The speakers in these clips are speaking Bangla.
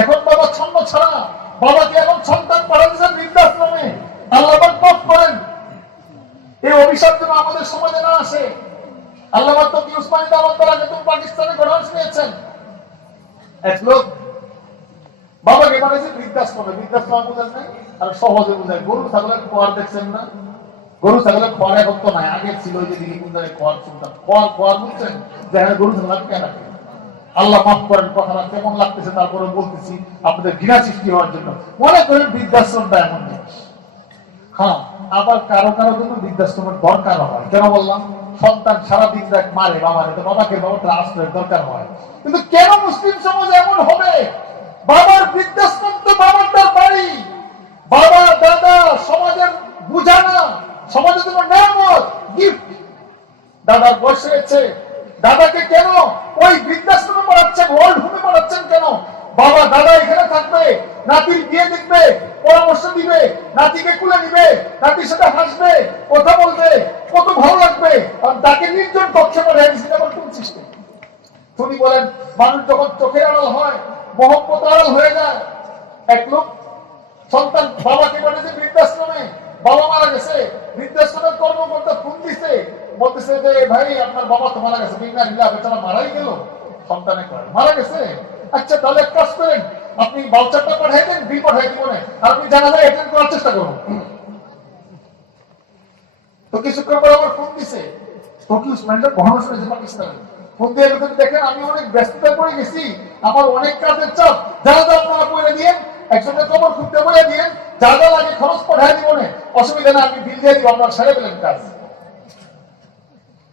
এখন বাবা ছন্ন ছাড়া, বাবাকে এখন সন্তান পাঠাচ্ছেন বৃদ্ধাশ্রমে। আল্লাহ মাফ করেন, এই অভিশাপ যেন আমাদের সমাজে না আসে। আল্লাহ তকি উসমানী দাওয়াতরা যখন পাকিস্তানে ঘটনা শুনিয়েছেন, এক লোক বাবাকে পাঠাইছে বৃদ্ধাশ্রমে। বৃদ্ধাশ্রম বুঝেন নাই, আর সহজে বুঝায়, গরু ছাগলের খোয়ার দেখছেন না? গরু ছাগলের খোয়ার এখন তো নাই, আগে ছিল যে দিকে কোন জায়গায় খোয়ার শুনতাম, খোয়ার বুঝছেন যে গরু ছাগল কেন রাখে। আল্লাহ মাফ করেন, কথাটা কেমন লাগতেছে তারপরে বলতেছি আপনাদের ঘৃণা সৃষ্টি হওয়ার জন্য। মনে করেন বৃদ্ধাশ্রমটা এমন জিনিস। হ্যাঁ, আবার কারো কারো জন্য বৃদ্ধাশ্রমের দরকার হয়। কেন বললাম? সন্তান সারাদিন দেখ মারে বাবার, বাবাকে বাবাটা আশ্রয়ের দরকার হয়। কিন্তু কেন মুসলিম সমাজে এমন হবে? বাবার বৃদ্ধাশ্রম তো বাবার তার বাড়ি, বাবা দাদা সমাজের বুঝানা, সমাজের জন্য নেয়ামত, গিফট। দাদার বয়স হয়েছে, দাদাকে কেন ওই বৃদ্ধাশ্রমে পড়াচ্ছেন, ওল্ড হোমে পড়াচ্ছেন কেন? বাবা দাদা এখানে থাকবে, নাতির বিয়ে দেখবে, পরামর্শ দিবে, নাতিকে কুলে নিবে, নাতির সাথে হাসবে, কথা বলবে, কত ভালো লাগবে। আর তাকে নির্জন কক্ষে পড়ে দিচ্ছে, আবার কোন সিস্টেম? তুমি বলেন, মানুষ যখন চোখের আড়াল হয়, মহব্বত আড়াল হয়ে যায়। এক লোক সন্তান বাবাকে পাঠিয়েছে বৃদ্ধাশ্রমে, বাবা মারা গেছে, বৃদ্ধাশ্রমের কর্মকর্তা ফোন দিছে, বলতেছে যে ভাই আপনার বাবা তো মারা গেছে। বিনা লীলা বেচারা মারাই গেল। সন্তানে কয় মারা গেছে, আচ্ছা তাহলে এক কাজ করেন, আপনি বাউচারটা পাঠিয়ে দেন, বিল পাঠিয়ে দিব না, আর আপনি জানাজায় অ্যাটেন্ড করার চেষ্টা করুন। তো কিছুক্ষণ পর আমার ফোন দিছে, তকি উসমানীর ঘটনা শুনেছে পাকিস্তানে। ফোন দিয়ে দেখেন আমি অনেক ব্যস্ততায় পড়ে গেছি, আমার অনেক কাজের চাপ, জানাজা আপনারা করে দিয়ে একজনের কবর খুঁজতে বলে দিয়ে, যা যা লাগে খরচ পাঠিয়ে দিব না, অসুবিধা না, আমি বিল দিয়ে দিব, আপনারা সেরে পেলেন কাজ।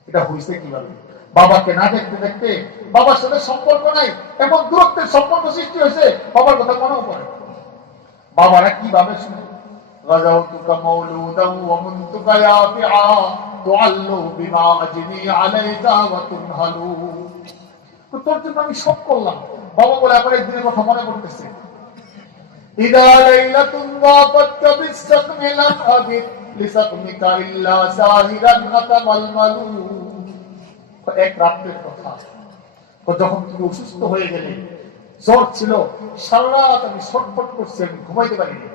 এটা হয়েছে কিভাবে? বাবাকে না দেখতে দেখতে বাবার সাথে সম্পর্ক নাই, এমন দূরত্বের সম্পর্ক সৃষ্টি হয়েছে, বাবার কথা মনেও পড়ে। বাবারা কিভাবে শুনে, গাজাউতুকা মাউলুদান ওয়া মুনতুকা ইয়াফিআ তুআল্লু বিমা আজনি আলাইকা ওয়া তুনহালু। তো তোর জন্য আমি সব করলাম। বাবা বলে আমার একদিনের কথা মনে পড়তেছে, ইদা লাইলাতুন ওয়াকাত বিসাকমি লাম আবিদ লিসাকমিকা ইল্লা সাহিরান আতামালমালু। এক রাতের কথা, যখন তুমি অসুস্থ হয়ে গেলে, জ্বর ছিল, সারা রাত আমি ছটফট করছি, আমি ঘুমাইতে পারিনি।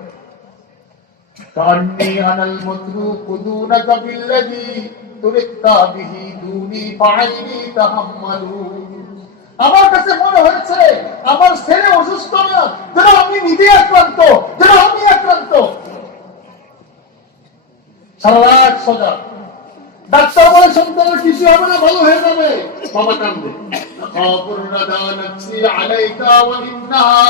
কান্নি আনাল মুতরুক দুনাকা বিল্লাযী তুরিকতা বিহি দুনি ফাইনি তাহাম্মালু। আমার কাছে মনে হয়েছে আমার ছেলে অসুস্থ না, যেন আমি নিজে আক্রান্ত, যেন আমি আক্রান্ত। সারা রাত সজাগ। ডাক্তার বলে সন্তানের কিছু হবে না, ভালো হয়ে যাবে। বাবা কান্দে, খাবুর রাদা নফসি আলাইকা ওয়া ইন্নাহা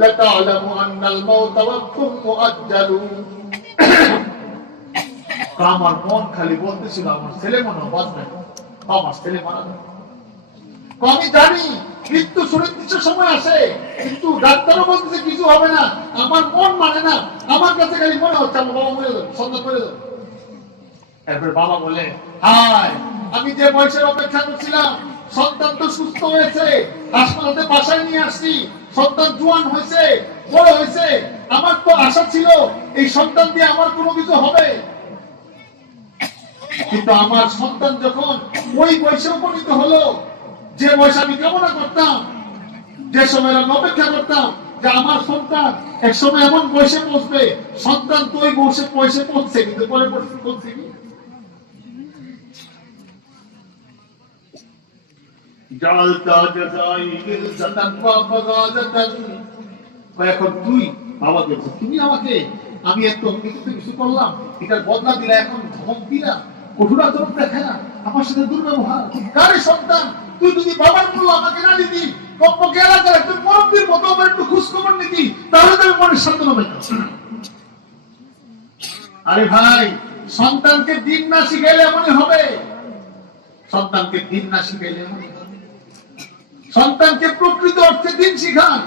লাতা'লামু আন্নাল মাউত ওয়াক্তুম মুআজ্জালু। আমার মন খালি বলতেছিল আমার ছেলে মনে বাঁচবে, আমার ছেলে মারা যাবে। আমি জানি মৃত্যু সুনির্দিষ্ট সময় আসে, কিন্তু ডাক্তারও বলতেছে কিছু হবে না। আমার মন মানে না, আমার কাছে খালি মনে হচ্ছে আমার বাবা মরে যাবে, সন্তান মরে যাবে। এরপর বাবা বলে, হায় আমি যে বয়সের অপেক্ষা করছিলাম, সন্তান তো সুস্থ হয়েছে, হাসপাতালে বাসায় নিয়ে আসছি, সন্তান জোয়ান হয়েছে, বড় হয়েছে। আমার তো আশা ছিল এই সন্তান দিয়ে আমার কোনো কিছু হবে, কিন্তু আমার সন্তান যখন ওই বয়সে উপনীত হলো, যে বয়স আমি কামনা করতাম, যে সময় আমি অপেক্ষা করতাম যে আমার সন্তান এক সময় এমন বয়সে পৌঁছবে, সন্তান তো ওই বয়সে পৌঁছছে, কিন্তু পরে পৌঁছে কি? এখন তুই বাবাকে, তুমি আমাকে, আমি এত কিছু করলাম, এটার বদলা দিলা, এখন ধমক দিলা, কঠোর আচরণ দেখে না, আমার সাথে দুর্ব্যবহার। কারে সন্তান তুই যদি বাবার মূল্য আমাকে না দিতি, কমপক্ষে এলাকার একজন মুরব্বির মতো আমার একটু খোঁজ খবর নিতি, তাহলে তো আমি মনের শান্ত হবে। আরে ভাই, সন্তানকে দিন না শিখাইলে এমনই হবে, সন্তানকে দিন না শিখাইলে এমনই হবে। সন্তানকে প্রকৃত অর্থে দিন শিখান।